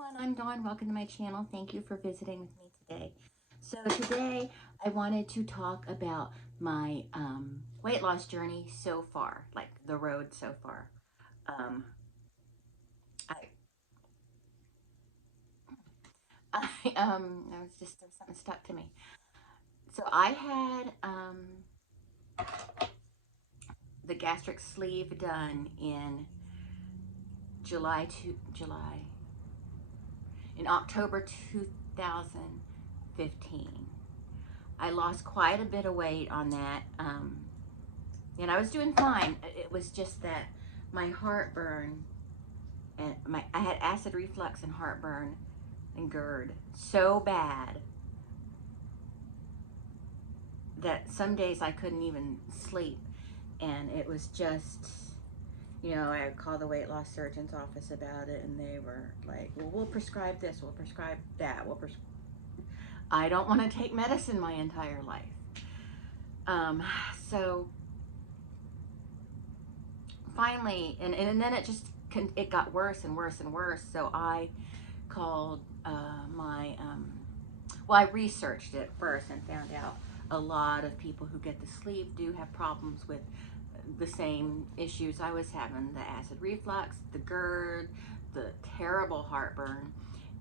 everyone, I'm Dawn. Welcome to my channel. Thank you for visiting with me today. So today I wanted to talk about my weight loss journey so far, like the road so far. Um, I, I was just something stuck to me. So I had the gastric sleeve done in July, in October 2015. I lost quite a bit of weight on that. And I was doing fine. It was just that my heartburn and I had acid reflux and heartburn and GERD so bad that some days I couldn't even sleep. And it was just, I called the weight loss surgeon's office about it, and they were like, well, we'll prescribe this, we'll prescribe that. I don't want to take medicine my entire life. So finally, and then it got worse and worse and worse. So I called I researched it first and found out a lot of people who get the sleeve do have problems with the same issues I was having: the acid reflux, the GERD, the terrible heartburn,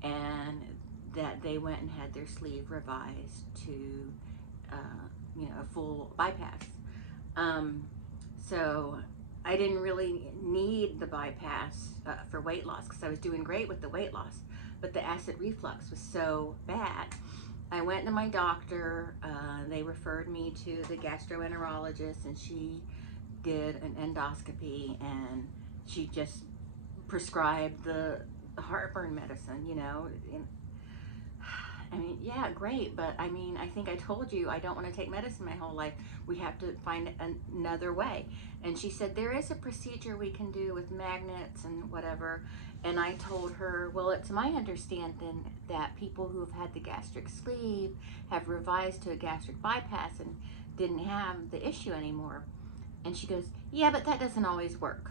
and that they went and had their sleeve revised to a full bypass. So I didn't really need the bypass for weight loss because I was doing great with the weight loss, but the acid reflux was so bad. I went to my doctor. They referred me to the gastroenterologist, and she did an endoscopy, and she just prescribed the heartburn medicine, I mean, yeah, great, but I mean, I think I told you I don't want to take medicine my whole life. We have to find another way. And she said, there is a procedure we can do with magnets and whatever. And I told her, well, it's my understanding that people who have had the gastric sleeve have revised to a gastric bypass and didn't have the issue anymore. And she goes, yeah, but that doesn't always work.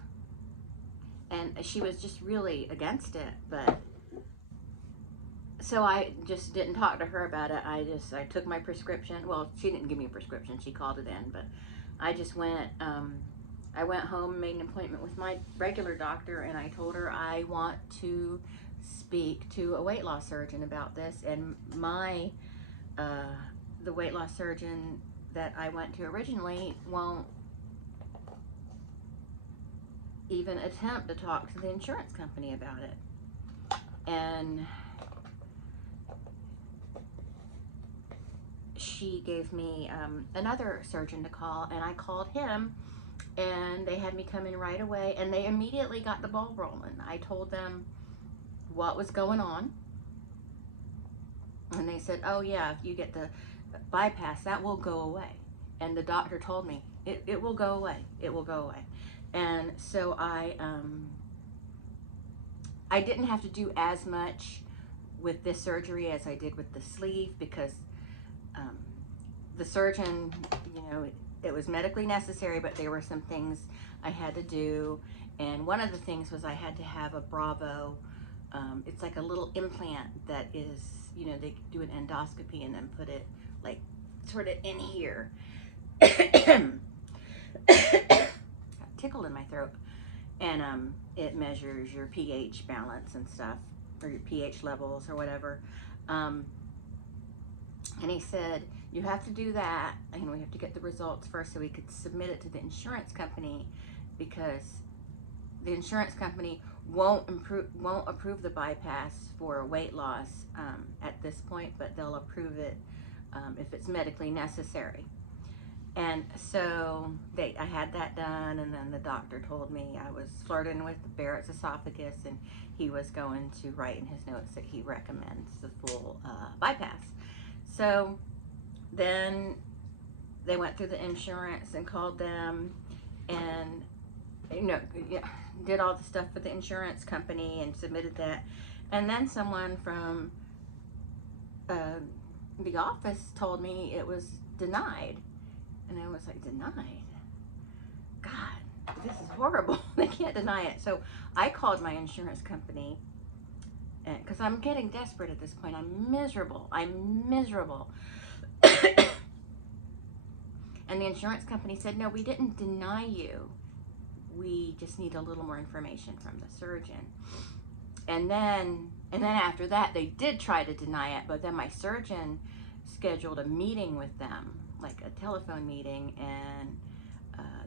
And she was just really against it, but so I just didn't talk to her about it. I took my prescription. Well, she didn't give me a prescription. She called it in, but I just went, I went home, made an appointment with my regular doctor, and I told her I want to speak to a weight loss surgeon about this. And the weight loss surgeon that I went to originally won't even attempt to talk to the insurance company about it. And she gave me another surgeon to call, and I called him, and they had me come in right away, and they immediately got the ball rolling. I told them what was going on, and they said, oh yeah, if you get the bypass, that will go away. And the doctor told me it will go away. It will go away. And so I didn't have to do as much with this surgery as I did with the sleeve, because the surgeon, it was medically necessary, but there were some things I had to do. And one of the things was I had to have a Bravo. It's like a little implant that is, they do an endoscopy and then put it like sort of in here. Tickled in my throat. And it measures your pH balance and stuff, or your pH levels or whatever. And he said, you have to do that, and we have to get the results first so we could submit it to the insurance company, because the insurance company won't approve the bypass for weight loss at this point, but they'll approve it if it's medically necessary. And so I had that done, and then the doctor told me I was flirting with Barrett's esophagus, and he was going to write in his notes that he recommends the full bypass. So then they went through the insurance and called them, and did all the stuff for the insurance company and submitted that. And then someone from the office told me it was denied. And I was like, denied? God, this is horrible. They can't deny it. So I called my insurance company, second, because I'm getting desperate at this point. I'm miserable. I'm miserable. And the insurance company said, no, we didn't deny you. We just need a little more information from the surgeon. And then after that, they did try to deny it, but then my surgeon scheduled a meeting with them, like a telephone meeting, and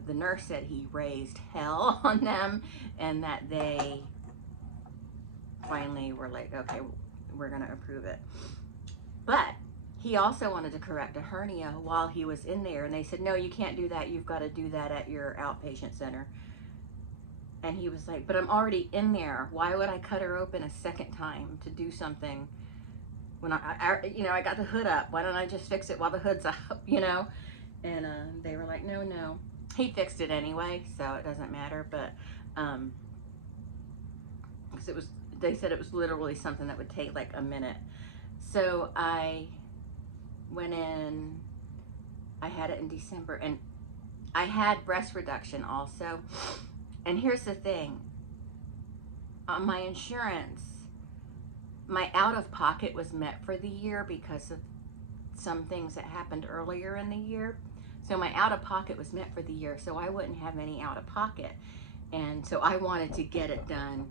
the nurse said he raised hell on them, and that they finally were like, okay, we're gonna approve it. But he also wanted to correct a hernia while he was in there, and they said, no, you can't do that. You've got to do that at your outpatient center. And he was like, but I'm already in there. Why would I cut her open a second time to do something when I got the hood up? Why don't I just fix it while the hood's up, And they were like, no. He fixed it anyway, so it doesn't matter. But because they said it was literally something that would take like a minute. So I went in, I had it in December, and I had breast reduction also. And here's the thing, my insurance, my out-of-pocket was met for the year because of some things that happened earlier in the year. So my out-of-pocket was met for the year, so I wouldn't have any out-of-pocket. And so I wanted to get it done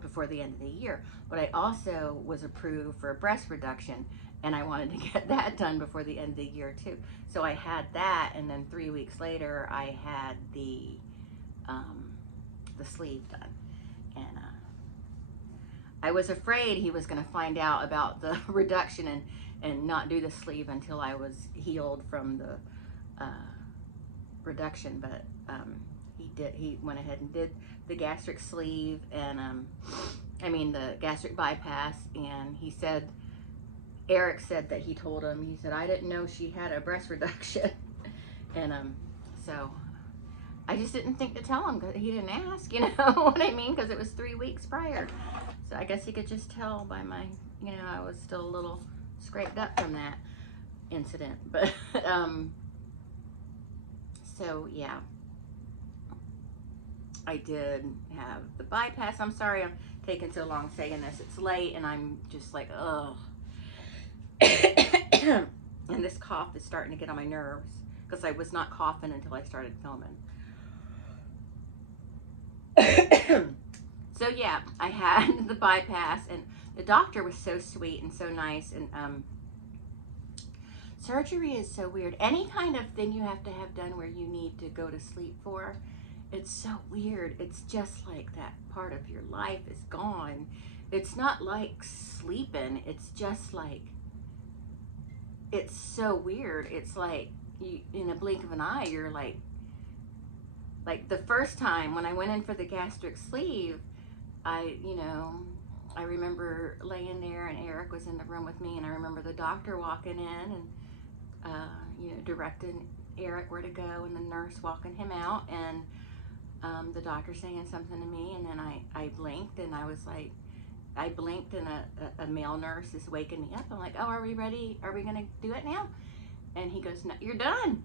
before the end of the year. But I also was approved for a breast reduction, and I wanted to get that done before the end of the year too. So I had that, and then 3 weeks later, I had the sleeve done. And I was afraid he was going to find out about the reduction and not do the sleeve until I was healed from the reduction, but he went ahead and did the gastric sleeve, and the gastric bypass. And he said, Eric said that he told him, he said, I didn't know she had a breast reduction. And so I just didn't think to tell him, because he didn't ask, what I mean, because it was 3 weeks prior. So I guess he could just tell by my, I was still a little scraped up from that incident. But so yeah, I did have the bypass. I'm sorry I'm taking so long saying this. It's late, and I'm just like, ugh. And this cough is starting to get on my nerves, because I was not coughing until I started filming. So yeah, I had the bypass, and the doctor was so sweet and so nice. And surgery is so weird. Any kind of thing you have to have done where you need to go to sleep for, it's so weird. It's just like that part of your life is gone. It's not like sleeping. It's just like, it's so weird. It's like you, in a blink of an eye, you're like the first time when I went in for the gastric sleeve, I remember laying there, and Eric was in the room with me, and I remember the doctor walking in and directing Eric where to go, and the nurse walking him out, and the doctor saying something to me, and then I blinked, and I was like, I blinked, and a male nurse is waking me up. I'm like, oh, are we ready? Are we gonna do it now? And he goes, no, you're done.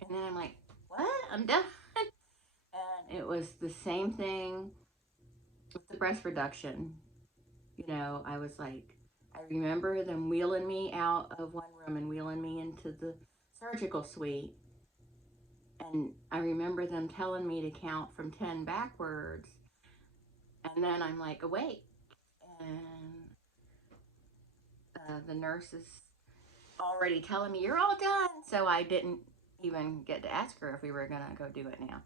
And then I'm like, what? I'm done? And it was the same thing with the breast reduction. I was like, I remember them wheeling me out of one room and wheeling me into the surgical suite. And I remember them telling me to count from 10 backwards. And then I'm like, awake. And the nurse is already telling me, you're all done. So I didn't even get to ask her if we were going to go do it now.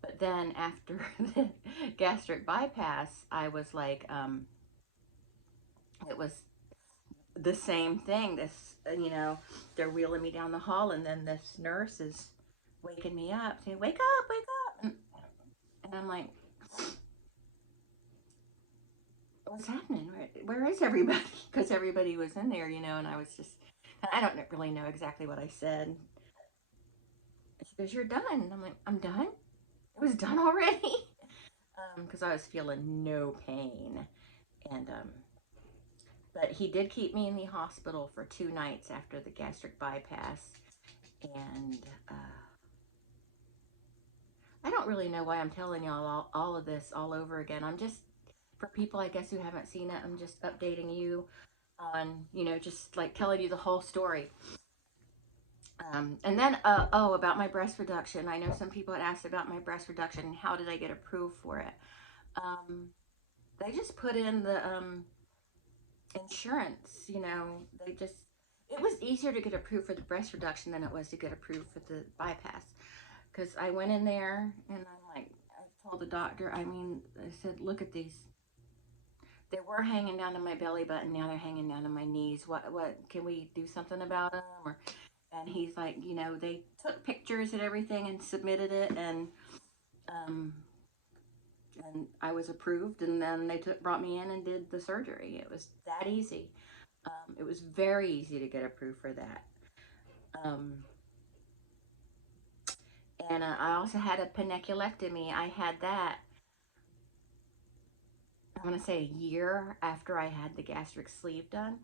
But then after the gastric bypass, I was like, it was the same thing. This, they're wheeling me down the hall, and then this nurse is waking me up, saying, wake up, wake up. And I'm like, what's happening? Where is everybody? Because everybody was in there, and I was just, I don't really know exactly what I said. She goes, you're done. And I'm like, I'm done? It was done already? Because I was feeling no pain. And but he did keep me in the hospital for 2 nights after the gastric bypass. And I don't really know why I'm telling y'all all of this all over again. I'm just, for people, I guess, who haven't seen it, I'm just updating you on, you know, just like telling you the whole story. And then, oh, about my breast reduction. I know some people had asked about my breast reduction and how did I get approved for it. Um, they just put in the insurance, you know, it was easier to get approved for the breast reduction than it was to get approved for the bypass. Because I went in there and I'm like, I told the doctor, I mean, I said, look at these. They were hanging down to my belly button. Now they're hanging down to my knees. What, can we do something about them? And he's like, you know, they took pictures and everything and submitted it. Um, and I was approved, and then they brought me in and did the surgery. It was that easy. It was very easy to get approved for that. Um, and I also had a peniculectomy. I had that, I want to say a year after I had the gastric sleeve done.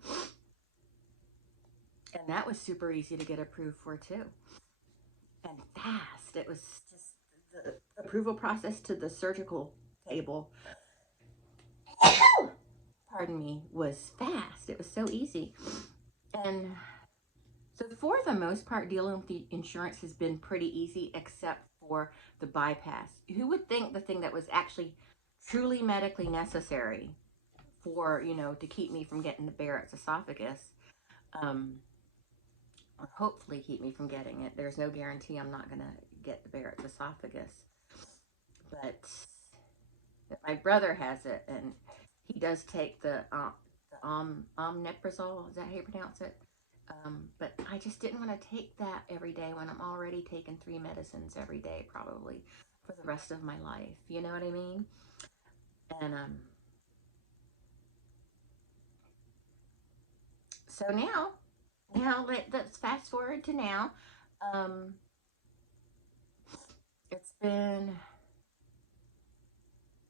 And that was super easy to get approved for too. And fast. It was just the approval process to the surgical table, pardon me, was fast. It was so easy. And so for the most part, dealing with the insurance has been pretty easy, except for the bypass. Who would think the thing that was actually truly medically necessary for, you know, to keep me from getting the Barrett's esophagus, um, or hopefully keep me from getting it. There's no guarantee I'm not going to get the Barrett's esophagus. But my brother has it, and he does take the omeprazole. Is that how you pronounce it? But I just didn't want to take that every day when I'm already taking 3 medicines every day, probably for the rest of my life. You know what I mean? And so now let's fast forward to now. Um, it's been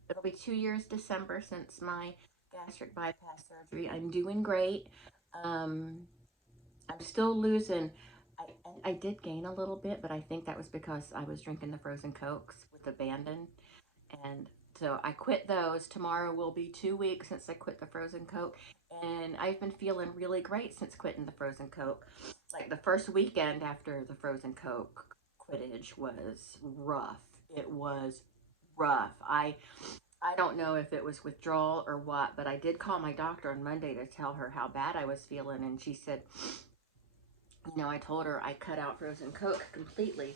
it'll be 2 years December since my gastric bypass surgery. I'm doing great. Um, I'm still losing. I did gain a little bit, but I think that was because I was drinking the frozen Cokes with abandon. And so I quit those. Tomorrow will be 2 weeks since I quit the frozen Coke. And I've been feeling really great since quitting the frozen Coke. Like the first weekend after the frozen Coke quittage was rough. It was rough. I don't know if it was withdrawal or what, but I did call my doctor on Monday to tell her how bad I was feeling. And she said, you know, I told her I cut out frozen Coke completely.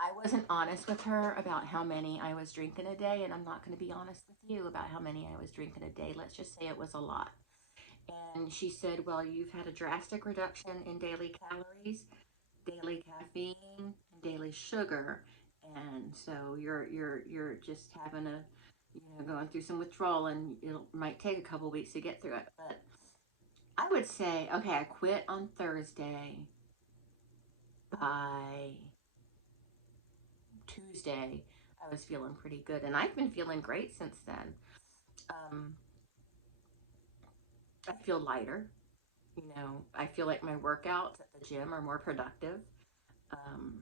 I wasn't honest with her about how many I was drinking a day, and I'm not going to be honest with you about how many I was drinking a day. Let's just say it was a lot. And she said, "Well, you've had a drastic reduction in daily calories, daily caffeine, and daily sugar, and so you're just having a, you know, going through some withdrawal, and it might take a couple weeks to get through it." But I would say, okay, I quit on Thursday. By Tuesday, I was feeling pretty good, and I've been feeling great since then. Um, I feel lighter. You know, I feel like my workouts at the gym are more productive. Um,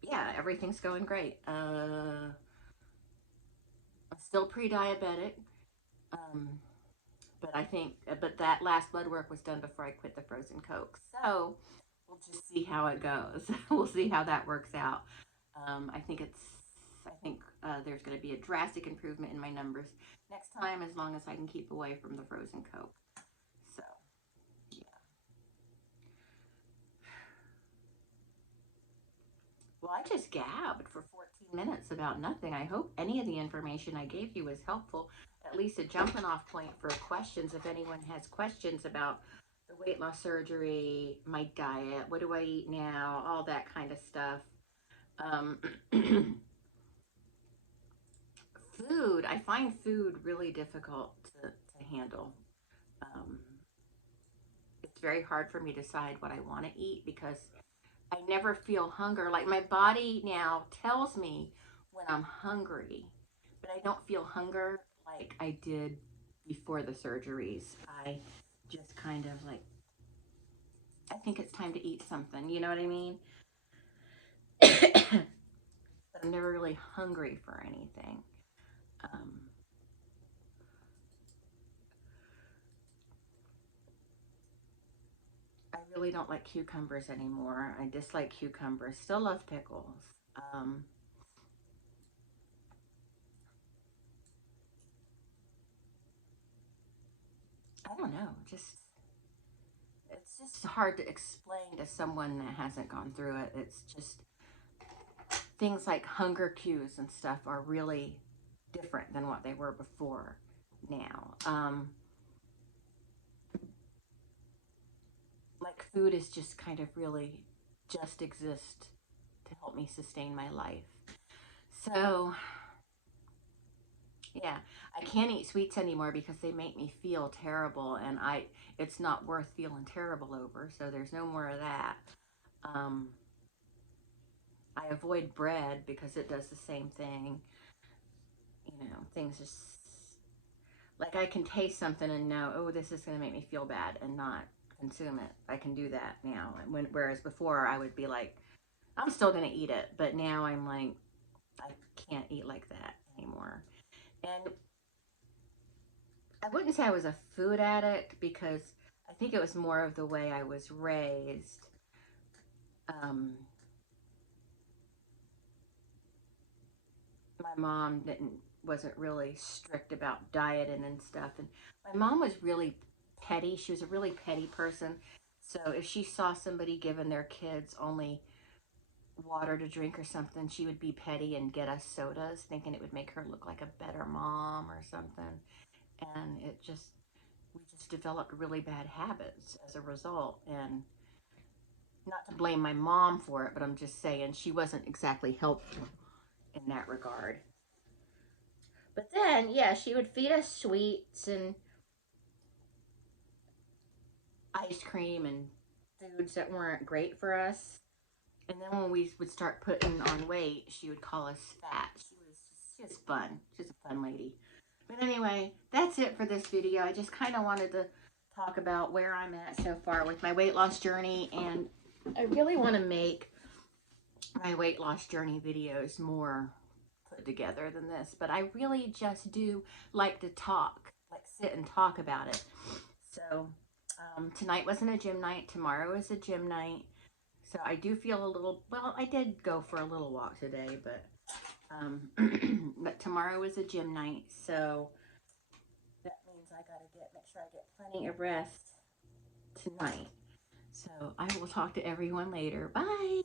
yeah, everything's going great. I'm still pre-diabetic, um, but that last blood work was done before I quit the frozen Coke. So we'll just see how it goes. We'll see how that works out. I think there's going to be a drastic improvement in my numbers next time, as long as I can keep away from the frozen Coke. So, yeah. Well, I just gabbed for 14 minutes about nothing. I hope any of the information I gave you was helpful, at least a jumping off point for questions. If anyone has questions about the weight loss surgery, my diet, what do I eat now, all that kind of stuff. Um, food, I find food really difficult to handle. Um, it's very hard for me to decide what I want to eat because I never feel hunger. Like my body now tells me when I'm hungry, but I don't feel hunger like I did before the surgeries. I just kind of like, I think it's time to eat something. You know what I mean? But I'm never really hungry for anything. Um, really don't like cucumbers anymore. I dislike cucumbers. Still love pickles. Um, I don't know. It's just hard to explain to someone that hasn't gone through it. It's just things like hunger cues and stuff are really different than what they were before now. Like food is just kind of really just exist to help me sustain my life. So yeah, I can't eat sweets anymore because they make me feel terrible, and it's not worth feeling terrible over. So there's no more of that. Um, I avoid bread because it does the same thing. You know, things just like I can taste something and know, oh, this is going to make me feel bad and not consume it. I can do that now. Whereas before I would be like, I'm still going to eat it, but now I'm like, I can't eat like that anymore. And I wouldn't say I was a food addict because I think it was more of the way I was raised. Um, my mom wasn't really strict about dieting and stuff, and my mom was really petty. She was a really petty person. So if she saw somebody giving their kids only water to drink or something, she would be petty and get us sodas, thinking it would make her look like a better mom or something. And we just developed really bad habits as a result. And not to blame my mom for it, but I'm just saying she wasn't exactly helpful in that regard. But then, yeah, she would feed us sweets and ice cream and foods that weren't great for us. And then when we would start putting on weight, she would call us fat. She was fun. She's a fun lady. But anyway, that's it for this video. I just kind of wanted to talk about where I'm at so far with my weight loss journey. And I really want to make my weight loss journey videos more put together than this. But I really just do like to talk, like sit and talk about it. So tonight wasn't a gym night. Tomorrow is a gym night. So I do feel a little, well, I did go for a little walk today, but tomorrow is a gym night. So that means I got to make sure I get plenty of rest tonight. So I will talk to everyone later. Bye.